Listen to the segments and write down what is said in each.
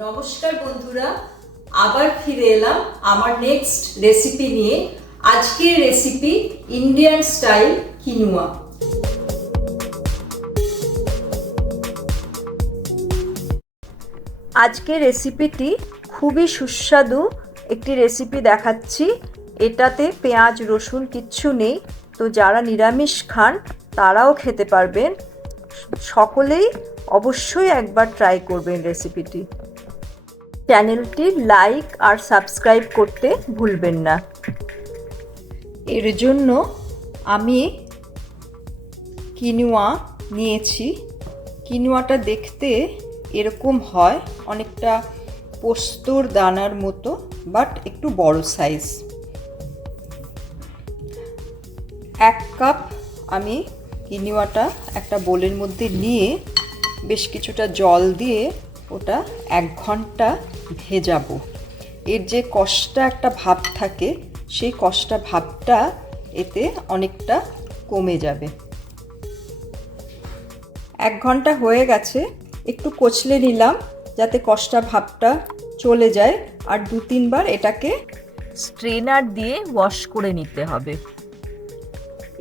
নমস্কার বন্ধুরা, আবার ফিরে এলাম আমার নেক্সট রেসিপি নিয়ে। আজকের রেসিপি ইন্ডিয়ান স্টাইল কিনুয়া। আজকের রেসিপিটি খুবই সুস্বাদু একটি রেসিপি দেখাচ্ছি। এটাতে পেঁয়াজ রসুন কিচ্ছু নেই, তো যারা নিরামিষ খান তারাও খেতে পারবেন। সকলেই অবশ্যই একবার ট্রাই করবেন রেসিপিটি। চ্যানেলটি লাইক আর সাবস্ক্রাইব করতে ভুলবেন না। এর জন্য আমি কিনুয়া নিয়েছি। কিনুয়াটা দেখতে এরকম হয়, অনেকটা পোস্তর দানার মতো, বাট একটু বড় সাইজ। 1 কাপ আমি কিনুয়াটা একটা বোলের মধ্যে নিয়ে বেশ কিছুটা জল দিয়ে ওটা 1 ঘন্টা ভেজাবো। এর যে কষটা একটা ভাব থাকে, সেই কষটা ভাবটা এতে অনেকটা কমে যাবে। 1 ঘন্টা হয়ে গেছে, একটু কচলে নিলাম যাতে কষটা ভাবটা চলে যায়। আর 2-3 বার এটাকে স্ট্রেনার দিয়ে ওয়াশ করে নিতে হবে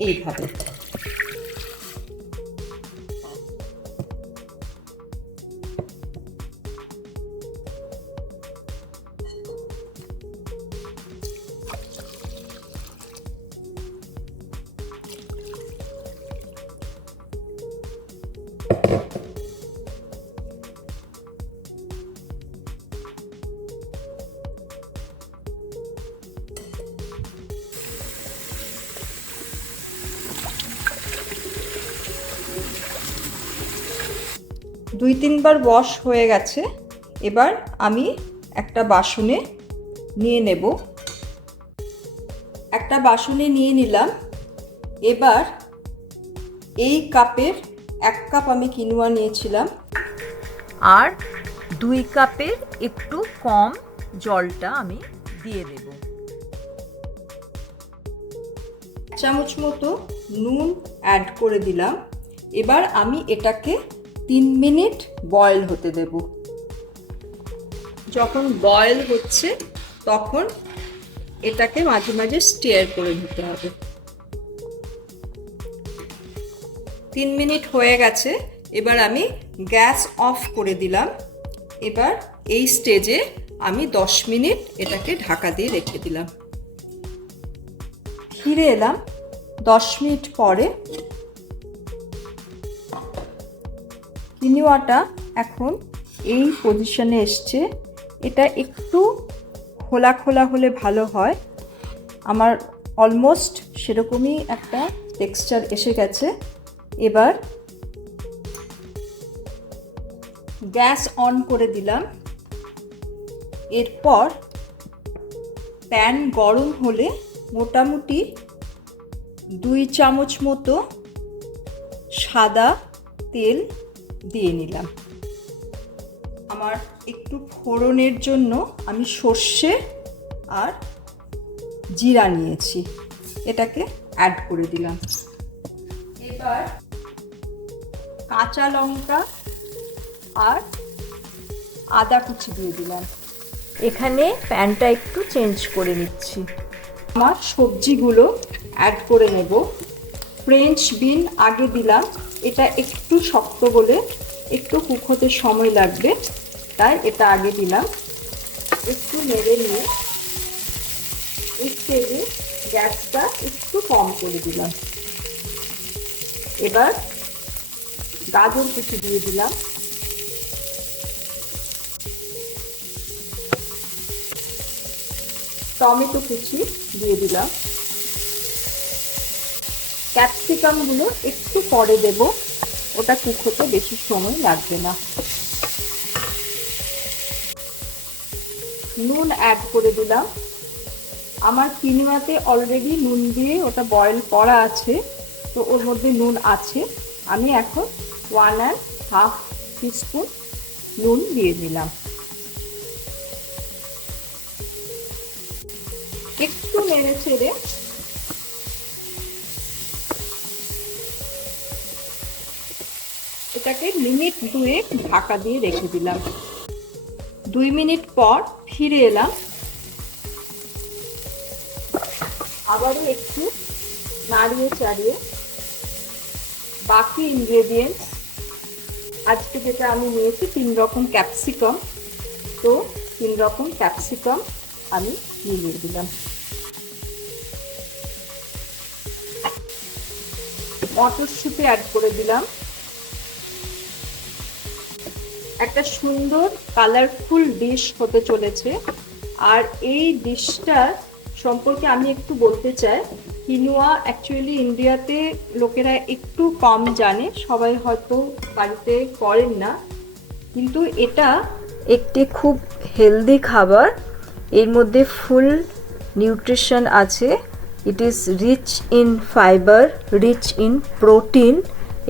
এইভাবে। দুই তিনবার ওয়াশ হয়ে গেছে। এবার আমি একটা বাসনে নিয়ে নেব। একটা বাসনে নিয়ে নিলাম। এবার এই কাপের 1 কাপ আমি কিনুয়া নিয়েছিলাম, আর 2 কাপের একটু কম জলটা আমি দিয়ে দেব। 1 চামচ মতো নুন অ্যাড করে দিলাম। এবার আমি এটাকে 3 মিনিট বয়েল হতে দেব। যখন বয়েল হচ্ছে তখন এটাকে মাঝে মাঝে স্টিয়ার করে নিতে হবে। 3 মিনিট হয়ে গেছে। এবার আমি গ্যাস অফ করে দিলাম। এবার এই স্টেজে আমি 10 মিনিট এটাকে ঢাকা দিয়ে রেখে দিলাম। ফিরে এলাম 10 মিনিট পরে। কিনুয়াটা এখন এই পজিশনে এসছে। এটা একটু খোলা খোলা হলে ভালো হয়। আমার অলমোস্ট সেরকমই একটা টেক্সচার এসে গেছে। এবার গ্যাস অন করে দিলাম। এরপর প্যান গরম হলে মোটামুটি 2 চামচ মতো সাদা তেল দিয়ে নিলাম। আমার একটু ফোড়নের জন্য আমি সর্ষে আর জিরা নিয়েছি, এটাকে অ্যাড করে দিলাম। এবার কাঁচা লঙ্কা আর আদা কুচি দিয়ে দিলাম। এখানে প্যানটা একটু চেঞ্জ করে নিচ্ছি। আমার সবজিগুলো অ্যাড করে নেব। ফ্রেঞ্চ বিন আগে দিলাম, এটা একটু শক্ত বলে একটু কুক হতে সময় লাগবে, তাই এটা আগে দিলাম। একটু নেড়ে নিয়ে এই স্টেজে গ্যাসটা একটু কম করে দিলাম। এবার গাজর কুচি দিয়ে দিলাম। টমেটো কুচি দিয়ে দিলাম। ক্যাপসিকামগুলো একটু পরে দেব, ওটা কুক হতে বেশি সময় লাগবে না। নুন অ্যাড করে দিলাম। আমার কিনুয়াতে অলরেডি নুন দিয়ে ওটা বয়েল করা আছে, তো ওর মধ্যে নুন আছে। আমি এখন 1.5 টিস্পুন নুন দিয়ে দিলাম। একটু নেড়ে ছেড়ে এটাকে মিনিট 2 ঢাকা দিয়ে রেখে দিলাম। 2 মিনিট পর ফিরে এলাম। আবারও একটু নাড়িয়ে চাড়িয়ে বাকি ইনগ্রেডিয়েন্টস, আজকে যেটা আমি নিয়েছি 3 রকম ক্যাপসিকাম, তো 3 রকম ক্যাপসিকাম আমি মিলিয়ে দিলাম। মটরশুঁটি অ্যাড করে দিলাম। একটা সুন্দর কালারফুল ডিশ হতে চলেছে। আর এই ডিশটার সম্পর্কে আমি একটু বলতে চাই। কিনোয়া অ্যাকচুয়ালি ইন্ডিয়াতে লোকেরা একটু কম জানে, সবাই হয়তো বাড়িতে করেন না, কিন্তু এটা একটি খুব হেলদি খাবার। এর মধ্যে ফুল নিউট্রিশন আছে। It is rich in fibre, rich in protein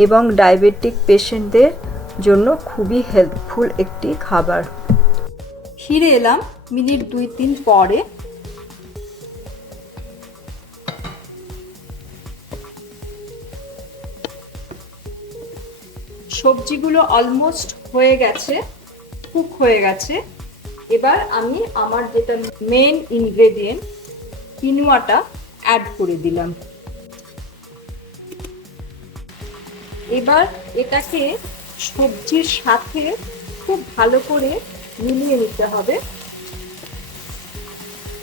এবং ডায়াবেটিক পেশেন্টদের জন্য খুবই হেল্পফুল একটি খাবার। ফিরে এলাম মিনিট 2-3 পরে। সবজিগুলো অলমোস্ট হয়ে গেছে, কুক হয়ে গেছে। এবার আমি আমার যেটা মেন ইনগ্রেডিয়েন্ট কিনোয়াটা অ্যাড করে দিলাম। এবার এটাকে সবজির সাথে খুব ভালো করে মিলিয়ে নিতে হবে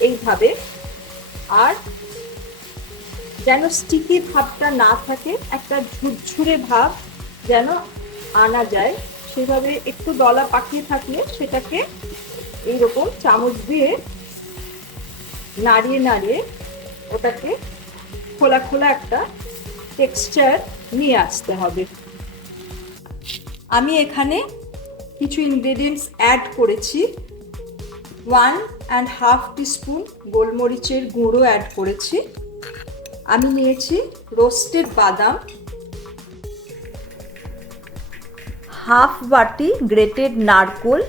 এইভাবে। আর যেন স্টিকি ভাবটা না থাকে, একটা ঝুরঝুরে ভাব যেন আনা যায়, সেভাবে একটু দলা পাকিয়ে থাকলে সেটাকে এইরকম চামচ দিয়ে নাড়িয়ে নাড়িয়ে ওটাকে খোলা খোলা একটা টেক্সচার নিয়ে আসতে হবে। আমি এখানে কিছু ইনগ্রেডিয়েন্টস অ্যাড করেছি। 1.5 টিস্পুন গোলমরিচের গুঁড়ো অ্যাড করেছি। আমি নিয়েছি রোস্টেড বাদাম, হাফ বাটি গ্রেটেড নারকেল।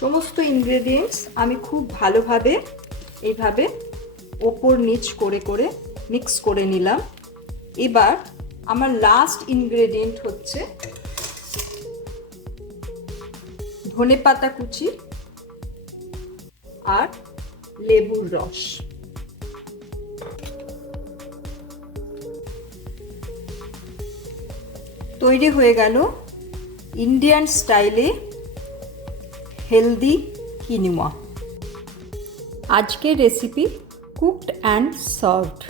সমস্ত ইনগ্রেডিয়েন্টস আমি খুব ভালোভাবে এইভাবে ওপর নিচ করে করে মিক্স করে নিলাম। এবার আমার লাস্ট ইনগ্রেডিয়েন্ট হচ্ছে ধনেপাতা কুচি আর লেবুর রস। তৈরি হয়ে গেল ইন্ডিয়ান স্টাইলে হেলদি কিনোয়া। আজকের রেসিপি কুকড অ্যান্ড সার্ভড।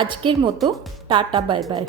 আজকের মতো টাটা, বাই বাই।